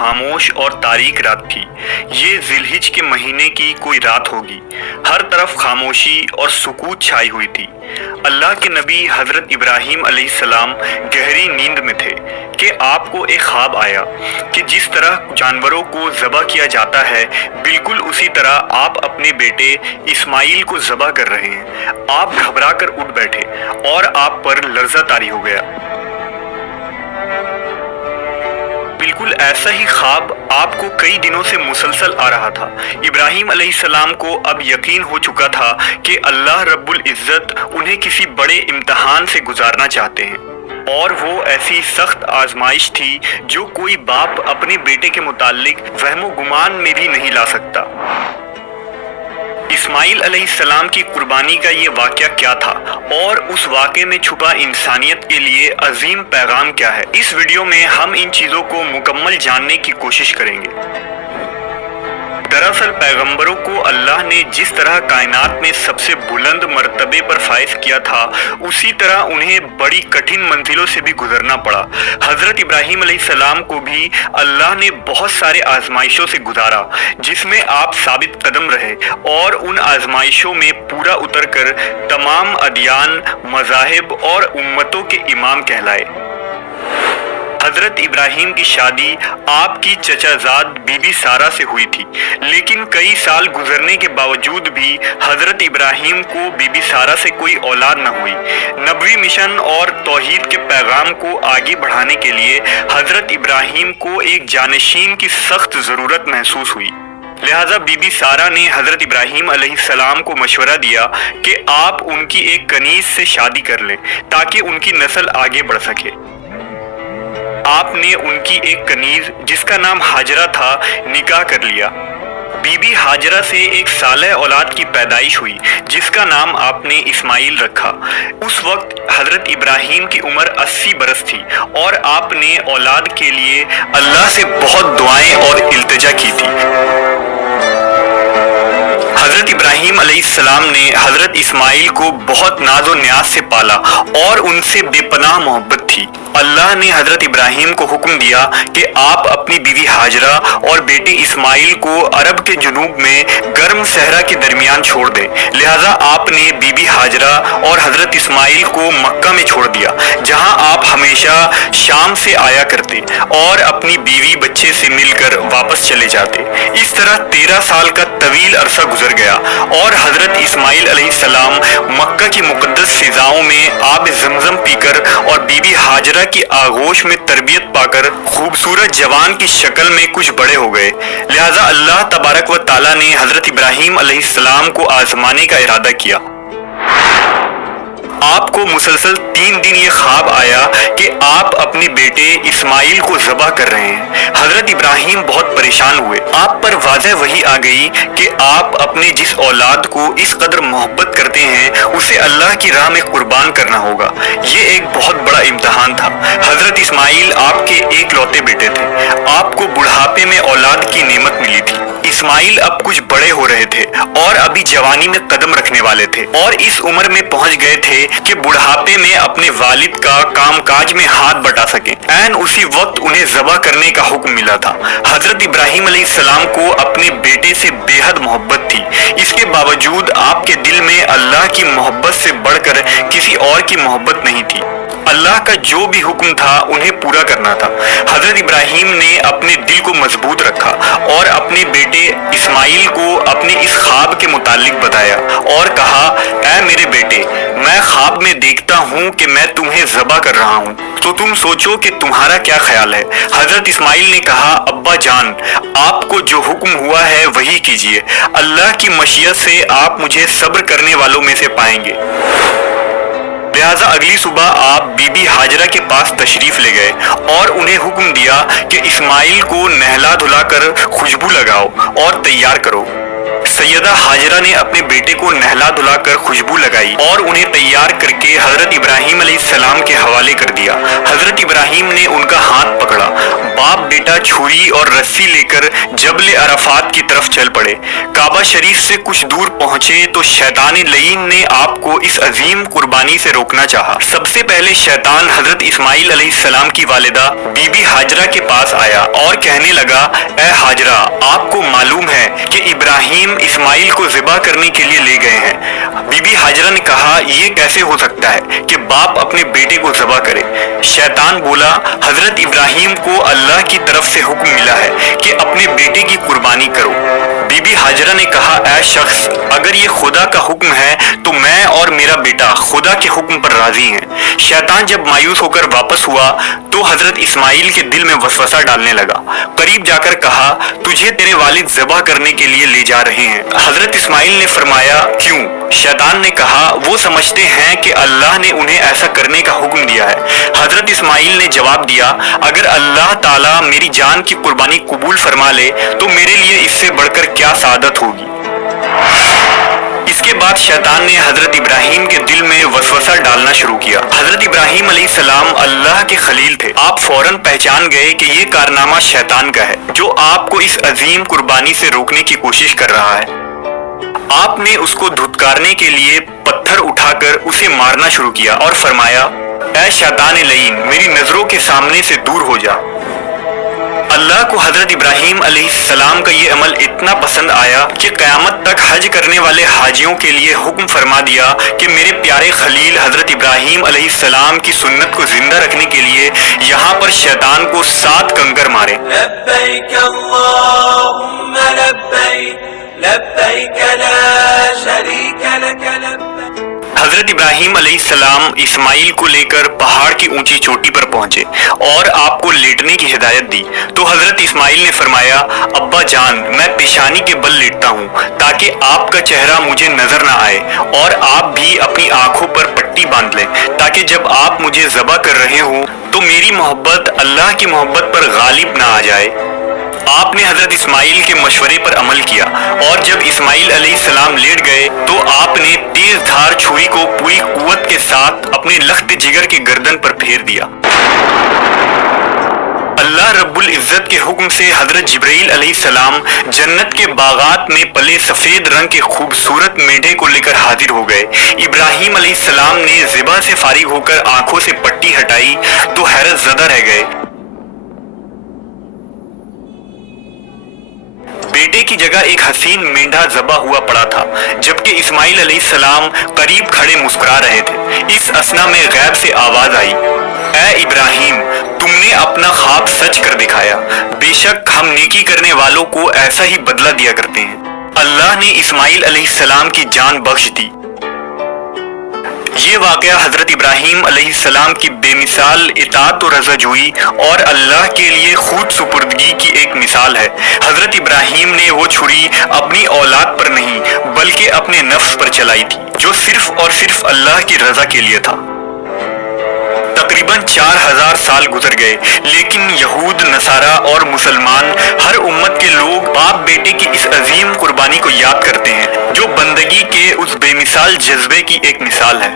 खामोश और तारीक रात थी। ये जिलहिज के महीने की कोई रात होगी। हर तरफ खामोशी और सुकूत छाई हुई थी। अल्लाह के नबी हज़रत इब्राहीम अलैहिस्सलाम गहरी नींद में थे कि आपको एक ख्वाब आया कि जिस तरह जानवरों को ज़बह किया जाता है, बिल्कुल उसी तरह आप अपने बेटे इस्माइल को ज़बह कर रहे हैं। आप घबरा कर उठ बैठे और आप पर लर्ज़ा तारी हो गया। बिल्कुल ऐसा ही ख्वाब आपको कई दिनों से मुसलसल आ रहा था। इब्राहीम अलैहिस्सलाम को अब यकीन हो चुका था कि अल्लाह रब्बुल इज़्ज़त उन्हें किसी बड़े इम्तिहान से गुजारना चाहते हैं, और वो ऐसी सख्त आजमाइश थी जो कोई बाप अपने बेटे के मुताल्लिक वहमो गुमान में भी नहीं ला सकता। इस्माइल अलैहिस्सलाम की कुर्बानी का ये वाक़या क्या था और उस वाक़े में छुपा इंसानियत के लिए अजीम पैगाम क्या है, इस वीडियो में हम इन चीज़ों को मुकम्मल जानने की कोशिश करेंगे। दरअसल पैगंबरों को अल्लाह ने जिस तरह कायनात में सबसे बुलंद मर्तबे पर फाइज किया था, उसी तरह उन्हें बड़ी कठिन मंजिलों से भी गुजरना पड़ा। हज़रत इब्राहीम अलैहिस्सलाम को भी अल्लाह ने बहुत सारे आजमाइशों से गुजारा, जिसमें आप साबित कदम रहे और उन आजमाइशों में पूरा उतरकर तमाम अदियान, मज़ाहिब और उम्मतों के इमाम कहलाए। हज़रत इब्राहीम की शादी आपकी चचाजाद बीबी सारा से हुई थी, लेकिन कई साल गुजरने के बावजूद भी हज़रत इब्राहीम को बीबी सारा से कोई औलाद न हुई। नबवी मिशन और तौहीद के पैगाम को आगे बढ़ाने के लिए हज़रत इब्राहीम को एक जानशीन की सख्त ज़रूरत महसूस हुई। लिहाजा बीबी सारा ने हज़रत इब्राहीम अलैहिस्सलाम को मशवरा दिया कि आप उनकी एक कनीज से शादी कर लें ताकि उनकी नस्ल आगे बढ़ सके। आपने उनकी एक कनीज जिसका नाम हाजरा था निकाह कर लिया। बीबी हाजरा से एक सालेह औलाद की पैदाइश हुई जिसका नाम आपने इस्माइल रखा। उस वक्त हज़रत इब्राहीम की उम्र 80 बरस थी और आपने औलाद के लिए अल्लाह से बहुत दुआएं और इल्तिजा की थी। हज़रत इब्राहीम अलैहिस्सलाम ने हज़रत इस्माइल को बहुत नाज़ो न्याज से पाला और उनसे बेपनाह मोहब्बत थी। अल्लाह ने हज़रत इब्राहीम को हुक्म दिया कि आप अपनी बीवी हाजरा और बेटे इस्माइल को अरब के जुनूब में गर्म सहरा के दरमियान छोड़ दें। लिहाजा आपने बीबी हाजरा और हज़रत इस्माइल को मक्का में छोड़ दिया, जहां आप हमेशा शाम से आया करते और अपनी बीवी बच्चे से मिलकर वापस चले जाते। इस तरह 13 साल का तवील अरसा गुजर गया और हज़रत इस्माइल अलैहिस्सलाम मक्का की मुक़द्दस फ़िज़ाओं में आब ज़मज़म पीकर और बीबी हाजरा की आगोश में तरबियत पाकर खूबसूरत जवान की शक्ल में कुछ बड़े हो गए। लिहाजा अल्लाह तबारक व तआला ने हज़रत इब्राहीम अलैहिस्सलाम को आजमाने का इरादा किया। आपको मुसलसल 3 दिन ये ख्वाब आया कि आप अपने बेटे इस्माइल को ज़बह कर रहे हैं। हज़रत इब्राहीम बहुत परेशान हुए। आप पर वाज़ह वही आ गई कि आप अपने जिस औलाद को इस कदर मोहब्बत करते हैं उसे अल्लाह की राह में कुर्बान करना होगा। ये एक बहुत बड़ा इम्तिहान था। हज़रत इस्माइल आपके एक लौते बेटे थे। आपको बुढ़ापे में औलाद की नेमत मिली थी। इस्माइल अब कुछ बड़े हो रहे थे और अभी जवानी में कदम रखने वाले थे और इस उम्र में पहुंच गए थे कि बुढ़ापे में अपने वालिद का कामकाज में हाथ बटा सकें। ऐन उसी वक्त उन्हें ज़बह करने का हुक्म मिला था। हज़रत इब्राहीम अलैहिस्सलाम को अपने बेटे से बेहद मोहब्बत थी। इसके बावजूद आपके दिल में अल्लाह की मोहब्बत से बढ़कर किसी और की मोहब्बत नहीं थी। अल्लाह का जो भी हुक्म था उन्हें पूरा करना था। हज़रत इब्राहीम ने अपने दिल को मजबूत रखा और अपने बेटे इस्माइल को अपने इस ख्वाब के मुतालिक बताया और कहा, ऐ मेरे बेटे, मैं ख्वाब में देखता हूँ कि मैं तुम्हें ज़बह कर रहा हूँ, तो तुम सोचो कि तुम्हारा क्या ख्याल है। हज़रत इस्माइल ने कहा, अब्बा जान, आपको जो हुक्म हुआ है वही कीजिए। अल्लाह की मशीयत से आप मुझे सब्र करने वालों में से पाएंगे। लिहाजा अगली सुबह आप बीबी हाजरा के पास तशरीफ ले गए और उन्हें हुक्म दिया कि इस्माइल को नहला धुला कर खुशबू लगाओ और तैयार करो। सैयदा हाजरा ने अपने बेटे को नहला धुला कर खुशबू लगाई और उन्हें तैयार करके हजरत इब्राहिम अलैहिस्सलाम के हवाले कर दिया। हजरत इब्राहिम ने उनका हाथ पकड़ा। बाप बेटा छुरी और रस्सी लेकर जबल अराफात की तरफ चल पड़े। काबा शरीफ से कुछ दूर पहुंचे तो शैतान लईन ने आपको इस अजीम कुर्बानी से रोकना चाहा। सबसे पहले शैतान हजरत इस्माइल अलैहिस्सलाम की वालिदा बीबी हाजरा के पास आया और कहने लगा, ए हाजरा, आपको मालूम है कि इब्राहिम इस्माइल को ज़िबा करने के लिए ले गए हैं। बीबी हाजरा ने कहा, ये कैसे हो सकता है कि बाप अपने बेटे को ज़िबा करे? शैतान बोला, हजरत इब्राहिम को अल्लाह की तरफ से हुक्म मिला है कि अपने बेटे की कुर्बानी करो। बीबी हाजरा ने कहा, ऐ शख्स, अगर ये खुदा का हुक्म है तो मैं और मेरा बेटा खुदा के हुक्म पर राजी हैं। शैतान जब मायूस होकर वापस हुआ तो हजरत इस्माइल के दिल में वसवसा डालने लगा। करीब जाकर कहा, तुझे तेरे वालिद ज़िबा करने के लिए ले जा रहे हैं। हजरत इस्माइल ने फरमाया, क्यों? शैतान ने कहा, वो समझते हैं कि अल्लाह ने उन्हें ऐसा करने का हुक्म दिया है। हजरत इस्माइल ने जवाब दिया, अगर अल्लाह ताला मेरी जान की कुर्बानी कबूल फरमा ले तो मेरे लिए इससे बढ़कर क्या सादत होगी। इसके बाद शैतान ने हजरत इब्राहिम के दिल में वसवसा डालना शुरू किया। हजरत इब्राहिम अलैहिस्सलाम अल्लाह के खलील थे। आप फौरन पहचान गए कि ये कारनामा शैतान का है जो आपको इस अजीम कुर्बानी से रोकने की कोशिश कर रहा है। आपने उसको धुतकारने के लिए पत्थर उठाकर उसे मारना शुरू किया और फरमाया, ऐ शैतान लईन, मेरी नजरों के सामने से दूर हो जा। अल्लाह को हजरत इब्राहिम अलैहिस्सलाम का ये अमल इतना पसंद आया कि क़यामत तक हज करने वाले हाजियों के लिए हुक्म फरमा दिया कि मेरे प्यारे खलील हजरत इब्राहिम अलैहिस्सलाम की सुन्नत को जिंदा रखने के लिए यहाँ पर शैतान को 7 कंकर मारे। लब्बैक अल्लाहुम्मा लब्बैक, लब्बैक ला शरीक लक लब्बैक। हजरत इब्राहिम अलैहिस्सलाम इस्माइल को लेकर पहाड़ की ऊंची चोटी पर पहुंचे और आपको लेटने की हिदायत दी तो हजरत इस्माइल ने फरमाया, अब्बा जान, मैं पेशानी के बल लेटता हूं ताकि आपका चेहरा मुझे नजर ना आए और आप भी अपनी आंखों पर पट्टी बांध लें ताकि जब आप मुझे ज़बा कर रहे हो तो मेरी मोहब्बत अल्लाह की मोहब्बत पर गालिब ना आ जाए। आपने हजरत इस्माइल के मशवरे पर अमल किया और जब इस्माइल अलैहिस्सलाम लेट गए तो आपने तेज धार छुरी को पूरी कुव्वत के साथ अपने लख्त जिगर के गर्दन पर फेर दिया। अल्लाह रब्बुल इज्जत के हुक्म से हजरत जिब्रील अलैहिस्सलाम जन्नत के बागात में पले सफेद रंग के खूबसूरत मेढे को लेकर हाजिर हो गए। इब्राहिम अलैहिस्सलाम ने ज़िबा से फारिग होकर आंखों से पट्टी हटाई तो हैरत ज़दा रह गए। बेटे की जगह एक हसीन मेंढा ज़बा हुआ पड़ा था जबकि इस्माइल अलैहिस्सलाम करीब खड़े मुस्कुरा रहे थे। इस असना में गैब से आवाज आई, ऐ इब्राहिम, तुमने अपना ख्वाब सच कर दिखाया। बेशक हम नेकी करने वालों को ऐसा ही बदला दिया करते हैं। अल्लाह ने इस्माइल अलैहिस्सलाम की जान बख्श दी। ये वाक़या हजरत इब्राहिम अलैहिस्सलाम की बेमिसाल इताअत और रज़ाजोई और अल्लाह के लिए खुद सुपुर्दगी की एक मिसाल है। हजरत इब्राहिम ने वो छुरी अपनी औलाद पर नहीं बल्कि अपने नफ्स पर चलाई थी जो सिर्फ और सिर्फ अल्लाह की रजा के लिए था। तकरीबन 4000 साल गुजर गए लेकिन यहूद, नसारा और मुसलमान हर उम्मत के लोग बाप बेटे की इस अजीम कुर्बानी को याद करते हैं जो बंदगी के उस बेमिसाल जज्बे की एक मिसाल है।